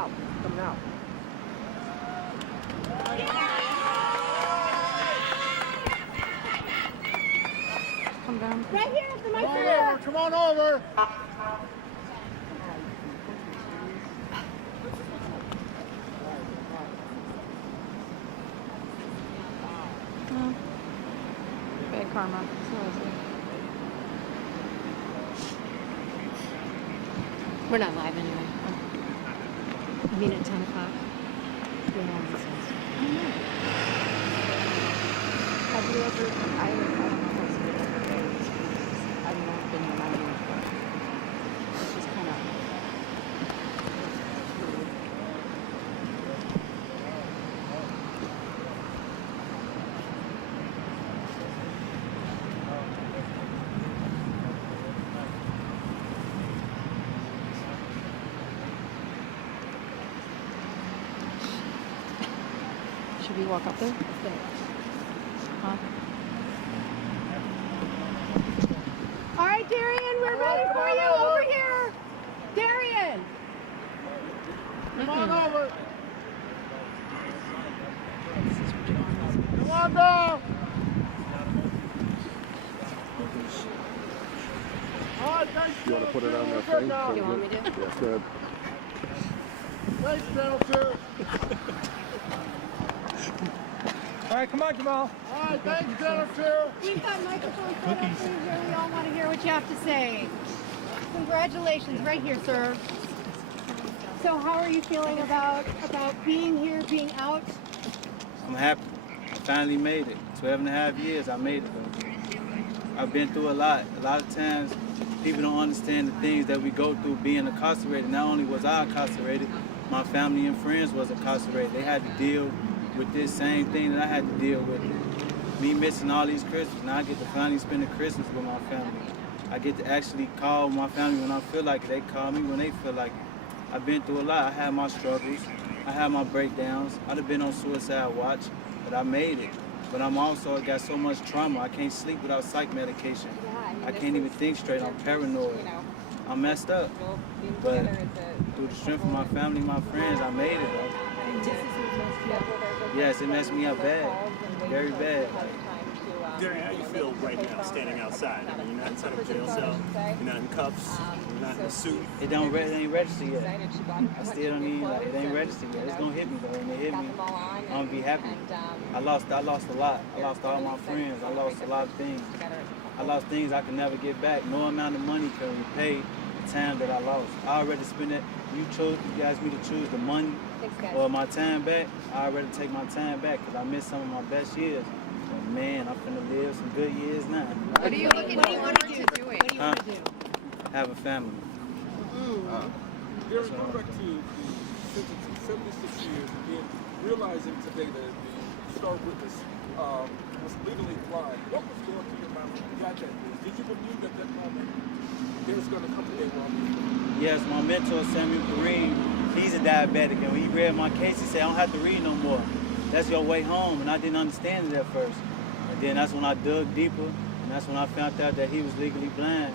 out. Coming out. Come down. Right here at the mic. Come on over. Bad karma. We're not live anyway. I mean at 10 o'clock. Have you ever, I don't know I've not been in my room before. It's just kind of Should we walk up there? Huh? All right, Darian, we're ready for you. Over here. Darian. Come on over. Come on down. All right, thanks. You want to put it on their face? Do you want me to? Yes, good. Thanks, Delta. All right, come on, Jamal. All right, thanks, Delta. We've got microphones set up for you here. We all want to hear what you have to say. Congratulations, right here, sir. So how are you feeling about being here, being out? I'm happy. I finally made it. 12.5 years, I made it. I've been through a lot. A lot of times, people don't understand the things that we go through being incarcerated. Not only was I incarcerated, my family and friends was incarcerated. They had to deal with this same thing that I had to deal with. Me missing all these Christmas. Now I get to finally spend a Christmas with my family. I get to actually call my family when I feel like it. They call me when they feel like it. I've been through a lot. I had my struggles. I had my breakdowns. I'd have been on suicide watch, but I made it. But I'm also got so much trauma. I can't sleep without psych medication. I can't even think straight. I'm paranoid. I'm messed up. But through the strength of my family, my friends, I made it. Yes, it messed me up bad. Very bad. Darian, how do you feel right now standing outside? I mean, you're not inside of a jail cell, you're not in cuffs, you're not in a suit. It ain't registered yet. I still don't need, like, it ain't registered yet. It's gonna hit me though. When it hit me, I'm gonna be happy. I lost a lot. I lost all my friends. I lost a lot of things. I lost things I could never get back. No amount of money can repay the time that I lost. I already spent it. You asked me to choose the money or my time back. I already take my time back because I missed some of my best years. But man, I'm finna live some good years now. What are you looking forward to doing? What do you want to do? Have a family. Darren, going back to the sentence of 76 years, again, realizing today that the star witness was legally blind, what was going through your mind when you got that news? Did you believe at that moment there's going to come a day where I'm leaving? Yes, my mentor, Samuel Kareem, he's a diabetic, and when he read my case, he said, I don't have to read no more. That's your way home, and I didn't understand it at first. And then that's when I dug deeper, and that's when I found out that he was legally blind.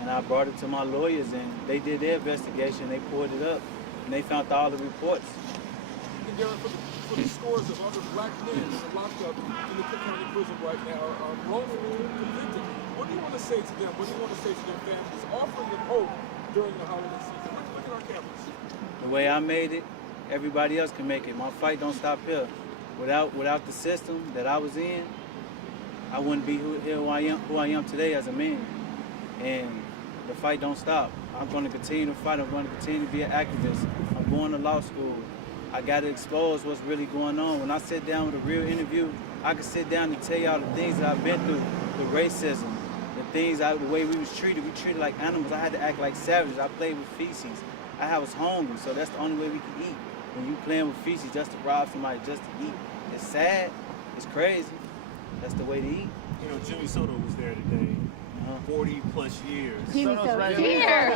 And I brought it to my lawyers, and they did their investigation. They pulled it up, and they found all the reports. And Darren, for the scores of other black men that are locked up in the Cook County prison right now, wrongfully convicted, what do you want to say to them? What do you want to say to their families? Offering them hope during the holiday season. Look at our cameras. The way I made it, everybody else can make it. My fight don't stop here. Without the system that I was in, I wouldn't be who I am today as a man. And the fight don't stop. I'm going to continue to fight. I'm going to continue to be an activist. I'm going to law school. I got to expose what's really going on. When I sit down with a real interview, I can sit down and tell y'all the things that I've been through, the racism, the way we was treated. We treated like animals. I had to act like savages. I played with feces. I was hungry, so that's the only way we could eat. When you playing with feces just to rob somebody, just to eat. It's sad. It's crazy. That's the way to eat. You know, Jimmy Soto was there today, 40 plus years. Jimmy Soto. Here.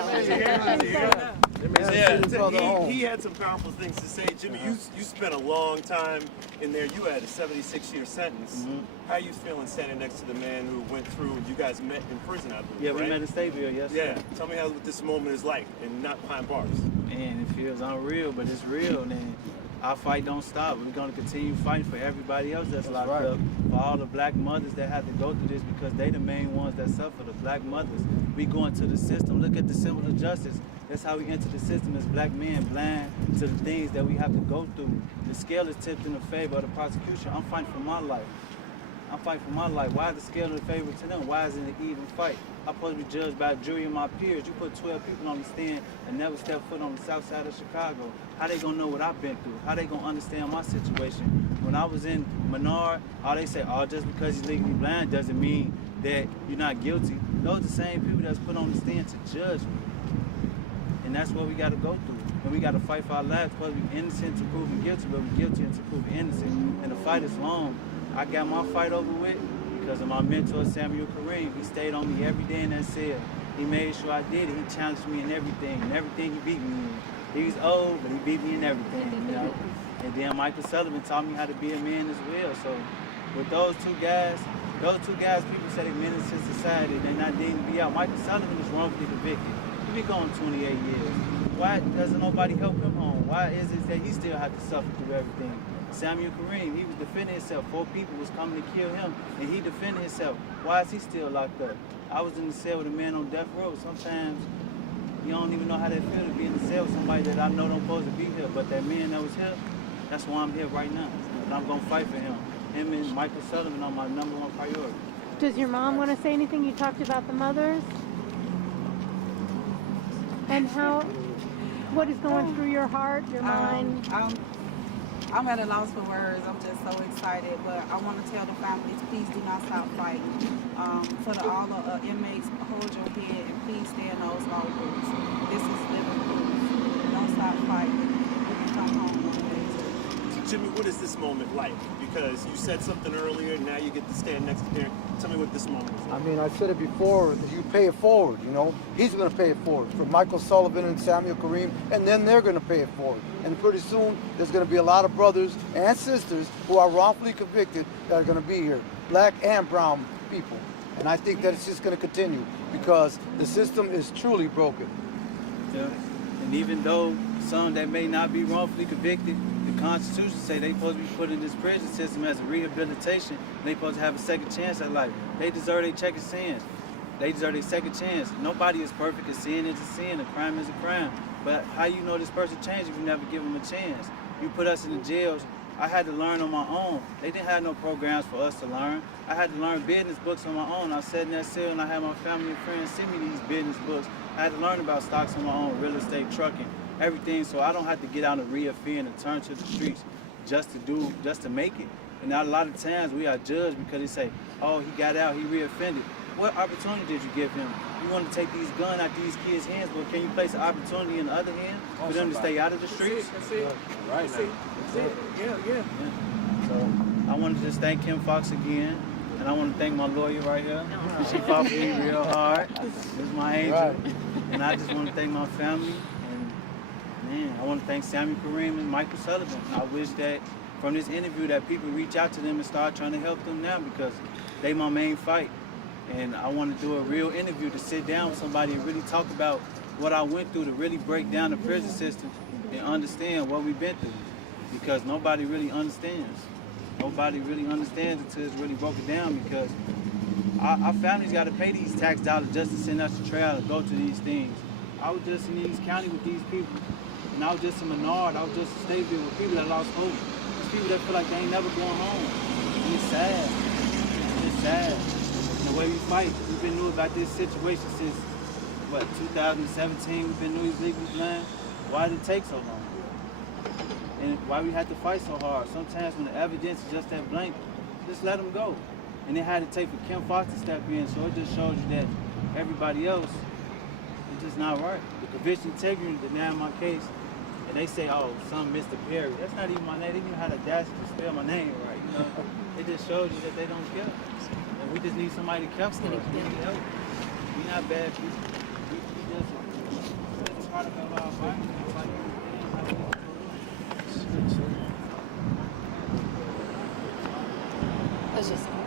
Yeah, he had some powerful things to say. Jimmy, you spent a long time in there. You had a 76-year sentence. How are you feeling standing next to the man who went through, you guys met in prison, I believe, Yeah, right? we met in Stateville, yes. Yeah, tell me how what this moment is like and not behind bars. Man, it feels unreal, but it's real, and our fight don't stop. We're gonna continue fighting for everybody else that's locked up, for all the black mothers that have to go through this because they the main ones that suffer, the black mothers. We go into the system, look at the symbol of justice. That's how we enter the system as black men, blind to the things that we have to go through. The scale is tipped in the favor of the prosecution. I'm fighting for my life. I'm fighting for my life. Why is the scale in favor to them? Why isn't it an even fight? I'm supposed to be judged by a jury of my peers. You put 12 people on the stand and never step foot on the south side of Chicago. How they gonna know what I've been through? How they gonna understand my situation? When I was in Menard, all they say, oh, just because you're legally blind doesn't mean that you're not guilty. Those are the same people that's put on the stand to judge me. And that's what we gotta go through. And we gotta fight for our lives. We're supposed to be innocent to proven guilty, but we're guilty to proven innocent. And the fight is long. I got my fight over with because of my mentor, Samuel Kareem. He stayed on me every day in that cell. He made sure I did it. He challenged me in everything, and everything he beat me in. He's old, but he beat me in everything, you know. And then Michael Sullivan taught me how to be a man as well. So with those two guys, people say they're menace to society. They're not deemed to be out. Michael Sullivan is wrongfully convicted. He been going 28 years. Why doesn't nobody help him home? Why is it that he still has to suffer through everything? Samuel Kareem, he was defending himself. 4 people was coming to kill him, and he defended himself. Why is he still locked up? I was in the cell with a man on death row. Sometimes you don't even know how they feel to be in the cell with somebody that I know don't supposed to be here. But that man that was here, that's why I'm here right now. And I'm gonna fight for him. Him and Michael Sullivan are my #1 priority. Does your mom want to say anything? You talked about the mothers. And what is going through your heart, your mind? I'm at a loss for words. I'm just so excited. But I want to tell the families, please do not stop fighting. For all the inmates, hold your head and please stay in those law books. This is living proof. Don't stop fighting. You can come home one day. Jimmy, what is this moment like? Because you said something earlier, now you get to stand next to Darren. Tell me what this moment is like. I mean, I said it before, you pay it forward, you know. He's going to pay it forward for Michael Sullivan and Samuel Kareem, and then they're going to pay it forward. And pretty soon, there's going to be a lot of brothers and sisters who are wrongfully convicted that are going to be here, black and brown people. And I think that it's just going to continue because the system is truly broken. Yeah. And even though some that may not be wrongfully convicted, the Constitution say they supposed to be put in this prison system as a rehabilitation. And they supposed to have a second chance at life. They deserve their second chance. They deserve their second chance. Nobody is perfect. A sin is a sin. A crime is a crime. But how you know this person changed if you never give them a chance? You put us in the jails. I had to learn on my own. They didn't have no programs for us to learn. I had to learn business books on my own. I sat in that cell and I had my family and friends send me these business books. I had to learn about stocks on my own, real estate, trucking, everything, so I don't have to get out and re-offend and turn to the streets just to make it. And a lot of times we are judged because they say, oh, he got out, he re-offended. What opportunity did you give him? You want to take these guns out these kids' hands, but can you place an opportunity in the other hand for them to stay out of the streets? That's it. Right. That's it. Yeah. So I want to just thank Kim Fox again, and I want to thank my lawyer right here. She fought for me real hard. This is my angel. Right. And I just want to thank my family, and man, I want to thank Samuel Kareem and Michael Sullivan. I wish that from this interview that people reach out to them and start trying to help them now because they my main fight. And I want to do a real interview to sit down with somebody and really talk about what I went through to really break down the prison system and understand what we've been through. Because nobody really understands. Nobody really understands until it's really broken down because our families got to pay these tax dollars just to send us to trial and go to these things. I was just in East County with these people, and I was just in Menard, I was just in Stateville with people that lost hope. There's people that feel like they ain't never going home. And it's sad. It's sad. The way we fight, we've been new about this situation since, 2017, we've been new legally blind. Why did it take so long? And why we had to fight so hard? Sometimes when the evidence is just that blank, just let them go. And it had to take for Kim Fox to step in, so it just shows you that everybody else is just not right. The conviction integrity denied my case, and they say, oh, some Mr. Perry. That's not even my name. They didn't even have the audacity to spell my name right, you know? It just shows you that they don't care. And we just need somebody to care for us. We need help. We're not bad people. We just Let's just